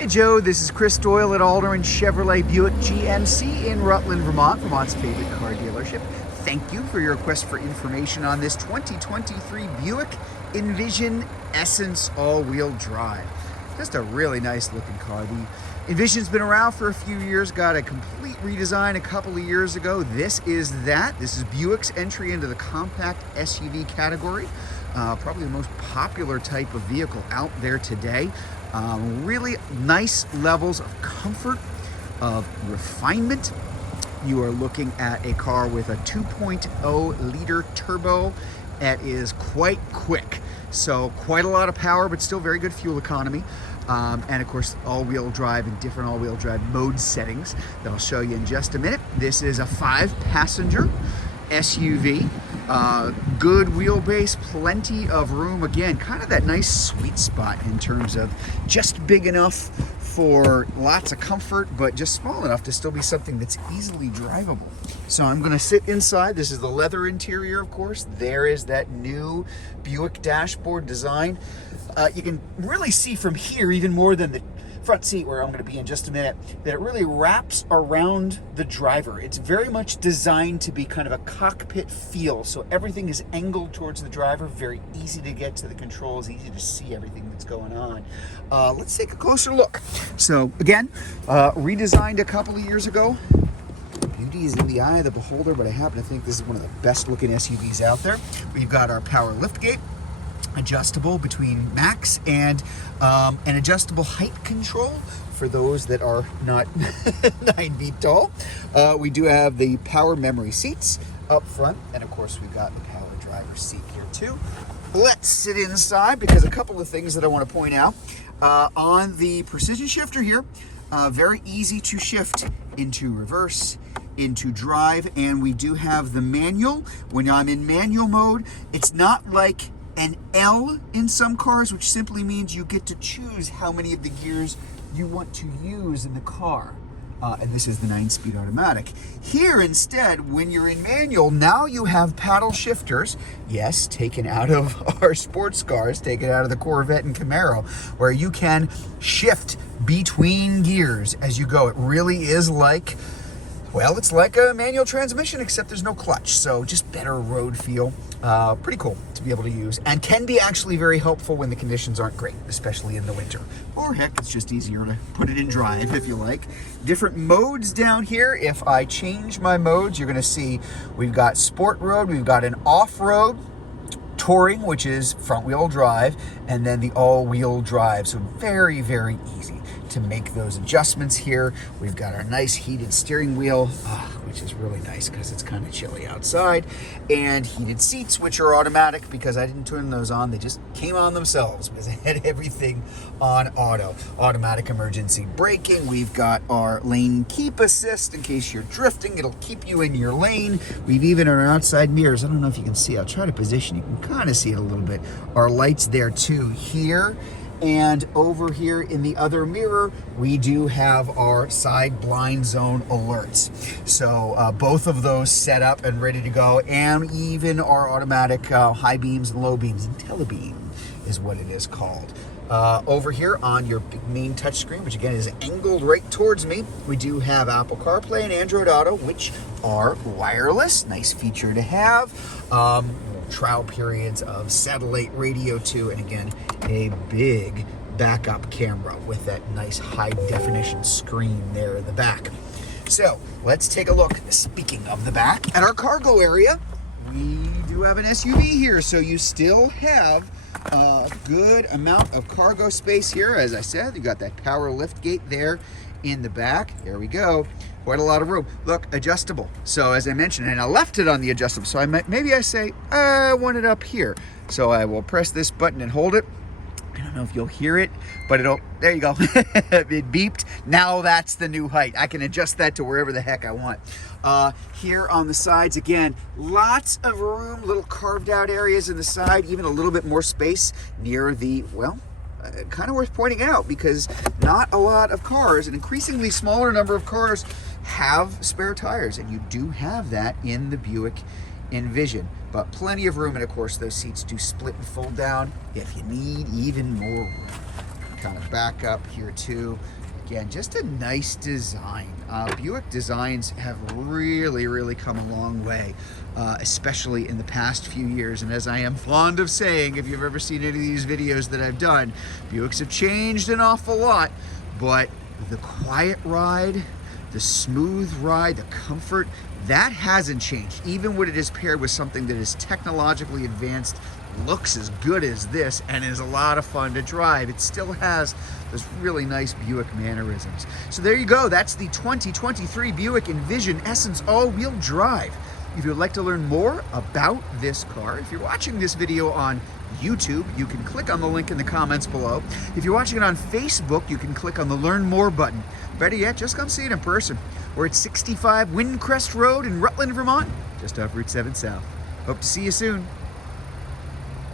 Hey Joe, this is Chris Doyle at Alderman Chevrolet Buick GMC in Rutland, Vermont's favorite car dealership. Thank you for your request for information on this 2023 Buick Envision Essence all-wheel drive. Just a really nice looking car. The Envision's been around for a few years, got a complete redesign a couple of years ago. This is that. This is Buick's entry into the compact SUV category. Probably the most popular type of vehicle out there today. Really nice levels of comfort, of refinement. You are looking at a car with a 2.0 liter turbo that is quite quick. So quite a lot of power, but still very good fuel economy. And of course, all-wheel drive and different all-wheel drive mode settings that I'll show you in just a minute. This is a 5-passenger SUV. Good wheelbase, plenty of room. Again, kind of that nice sweet spot in terms of just big enough for lots of comfort, but just small enough to still be something that's easily drivable. So I'm going to sit inside. This is the leather interior, of course. There is that new Buick dashboard design. You can really see from here, even more than the front seat where I'm going to be in just a minute, that it really wraps around the driver. It's very much designed to be kind of a cockpit feel, so everything is angled towards the driver, very easy to get to the controls, easy to see everything that's going on. Let's take a closer look. So again, redesigned a couple of years ago. Beauty is in the eye of the beholder, but I happen to think this is one of the best looking SUVs out there. We've got our power liftgate, adjustable between max and an adjustable height control for those that are not 9 feet tall. We do have the power memory seats up front, and of course we've got the power driver's seat here too. Let's sit inside because a couple of things that I want to point out. On the precision shifter here, very easy to shift into reverse, into drive, and we do have the manual. When I'm in manual mode, it's not like an L in some cars, which simply means you get to choose how many of the gears you want to use in the car. And this is the 9-speed automatic. Here instead, when you're in manual, now you have paddle shifters, yes, taken out of our sports cars, taken out of the Corvette and Camaro, where you can shift between gears as you go. It really is like, well, it's like a manual transmission, except there's no clutch, so just better road feel. Pretty cool to be able to use, and can be actually very helpful when the conditions aren't great, especially in the winter. Or heck, it's just easier to put it in drive if you like. Different modes down here. If I change my modes, you're gonna see we've got sport road, we've got an off-road, touring, which is front wheel drive, and then the all-wheel drive. So very, very easy to make those adjustments here. We've got our nice heated steering wheel, which is really nice because it's kind of chilly outside, and heated seats, which are automatic because I didn't turn those on. They just came on themselves because I had everything on auto. Automatic emergency braking. We've got our lane keep assist in case you're drifting. It'll keep you in your lane. We've even our outside mirrors. I don't know if you can see. I'll try to position. You can kind of see it a little bit. Our lights there too here. And over here in the other mirror, we do have our side blind zone alerts. So both of those set up and ready to go, and even our automatic high beams and low beams, and telebeam is what it is called. Over here on your main touchscreen, which again is angled right towards me, we do have Apple CarPlay and Android Auto, which are wireless. Nice feature to have. Trial periods of satellite radio too, and again, a big backup camera with that nice high definition screen there in the back. So let's take a look, speaking of the back, at our cargo area. We do have an SUV here, so you still have a good amount of cargo space here. As I said, you got that power lift gate there in the back. There we go. Quite a lot of room. Look, adjustable. So as I mentioned, and I left it on the adjustable, so maybe I say, I want it up here. So I will press this button and hold it. I don't know if you'll hear it, but there you go. It beeped. Now that's the new height. I can adjust that to wherever the heck I want. Here on the sides, again, lots of room, little carved out areas in the side, even a little bit more space near the, well, kind of worth pointing out because not a lot of cars, an increasingly smaller number of cars, have spare tires, and you do have that in the Buick Envision. But plenty of room, and of course those seats do split and fold down if you need even more room. kind of back up here too. Again, just a nice design. Buick designs have really come a long way, especially in the past few years. And as I am fond of saying, if you've ever seen any of these videos that I've done, Buicks have changed an awful lot, but the quiet ride, the smooth ride, the comfort, that hasn't changed. Even when it is paired with something that is technologically advanced, looks as good as this, and is a lot of fun to drive, it still has those really nice Buick mannerisms. So there you go. That's the 2023 Buick Envision Essence all-wheel drive. If you'd like to learn more about this car, if you're watching this video on YouTube, you can click on the link in the comments below. If you're watching it on Facebook, you can click on the Learn More button. Better yet, just come see it in person. We're at 65 Windcrest Road in Rutland, Vermont, just off Route 7 South. Hope to see you soon.